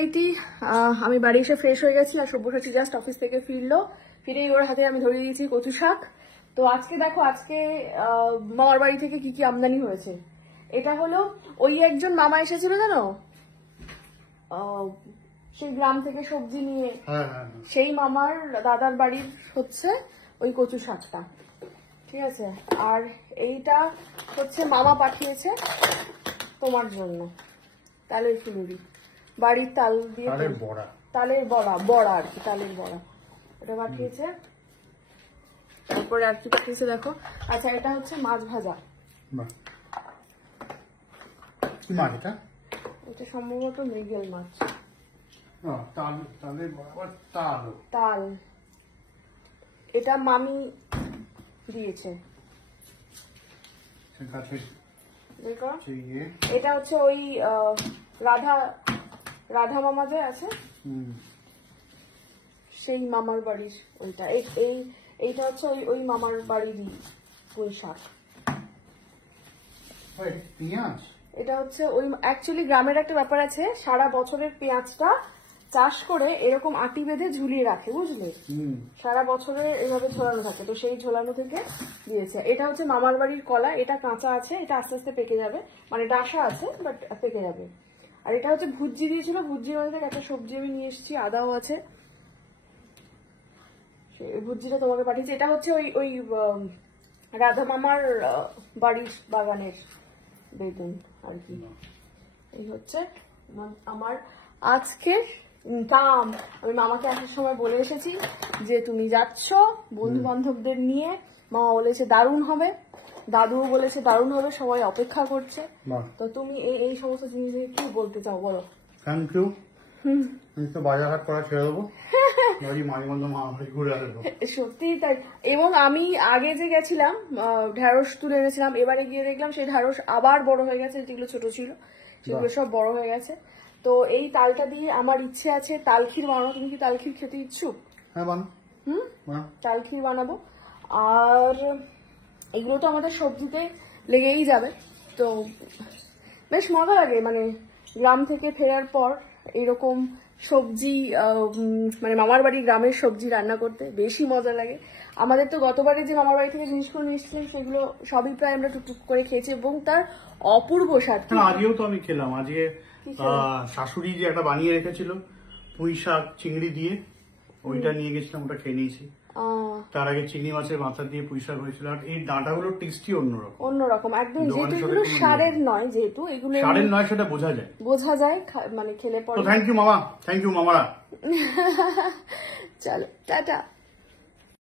যথারীতি আমি বাড়ি এসে ফ্রেশ হয়ে গেছি, আর সব্যসাচী জাস্ট অফিস থেকে ফিরেই ওর হাতে আমি ধরে দিয়েছি কচু শাক। তো আজকে দেখো, আজকে মামার বাড়ি থেকে কি কি আমদানি হয়েছে। এটা হলো ওই একজন মামা এসেছিল জানো, সেই গ্রাম থেকে সবজি নিয়ে, সেই মামার দাদার বাড়ির হচ্ছে ওই কচু শাকটা, ঠিক আছে। আর এইটা হচ্ছে মামা পাঠিয়েছে তোমার জন্য, তালের ফুলুরি, বাড়ির তাল দিয়ে তালের বড়া আর কি, তালের বড়া এটা পাঠিয়েছে। তারপরে আর কি পাঠিয়েছে দেখো। আচ্ছা, এটা হচ্ছে মাছ ভাজা। কি মাছ এটা? এটা সম্ভবত মৃগেল মাছ। তাল এটা মামি দিয়েছে। দেখো, এটা হচ্ছে ওই রাধা মামা যে আছে, সেই মামার বাড়ির ওইটা। এইটা হচ্ছে ওই মামার বাড়িরই পুঁই শাক। এটা হচ্ছে ওই অ্যাকচুয়ালি গ্রামের একটা ব্যাপার আছে, সারা বছরের পেঁয়াজটা চাষ করে এরকম আটি বেঁধে ঝুলিয়ে রাখে, বুঝলে, সারা বছরে এইভাবে ঝোলানো থাকে। তো সেই ঝোলানো থেকে দিয়েছে। এটা হচ্ছে মামার বাড়ির কলা, এটা কাঁচা আছে, এটা আস্তে আস্তে পেকে যাবে, মানে ডাসা আছে বাট পেকে যাবে। আর এটা হচ্ছে ভুজি দিয়েছিল, ভুজির মধ্যে থেকে একটা সবজি আমি নিয়ে এসেছি, আদাও আছে, ভুজিটা তোমাকে পাঠিয়েছি। এটা হচ্ছে ওই রাধা মামার বাড়ির বাগানের বেগুন আর কি। এই হচ্ছে আমার আজকের কাম। আমি মামাকে আসার সময় বলে এসেছি যে তুমি যাচ্ছ বন্ধু বান্ধবদের নিয়ে, মামা বলেছে দারুণ হবে, দাদুও বলেছে দারুণ হবে, সবাই অপেক্ষা করছে। তো তুমি এই সমস্ত জিনিস কি বলতে চাও বলো? Thank you. বাজার হাট করা ছেড়ে দেবো, সত্যি তাই। এবং আমি আগে যে গেছিলাম ঢ্যাঁড়স তুলে এনেছিলাম, এবারে গিয়ে দেখলাম সেই ঢ্যাঁড়স আবার বড় হয়ে গেছে, যেগুলো ছোট ছিল সেগুলো সব বড় হয়ে গেছে। তো এই তালটা দিয়ে আমার ইচ্ছে আছে তালক্ষীর বানানো। তুমি কি তালক্ষীর খেতে ইচ্ছুক? তালক্ষীর বানাবো। আর এগুলো তো আমাদের সবজিতে লেগেই যাবে, তো বেশ মজা লাগে, মানে গ্রাম থেকে ফেরার পর এরকম সবজি, মানে মামার বাড়ি গ্রামের সবজি রান্না করতে বেশি মজা লাগে। আমাদের তো গতবারে যে মামার বাড়ি থেকে জিনিসগুলো নিয়ে এসেছিলাম সেগুলো সবই প্রায় আমরা টুকটুক করে খেয়েছি, এবং তার অপূর্ব স্বাদ। আজকেও তো আমি খেলাম, আজকে শাশুড়ি যে একটা বানিয়ে রেখেছিল পুঁই শাক চিংড়ি দিয়ে, ওইটা নিয়ে গেছিলাম, ওটা খেয়ে নিয়েছি। তার আগে চিংড়ি মাছের মাথা দিয়ে পুঁই শাক হয়েছিল। আর এই ডাঁটাগুলো টেস্টি অন্যরকম একদম, যেহেতু এগুলো সারের নয়, যেহেতু এগুলো সারের নয় সেটা বোঝা যায় মানে খেলে পরে। থ্যাংক ইউ মামা, থ্যাংক ইউ মামারা। চলো টাটা।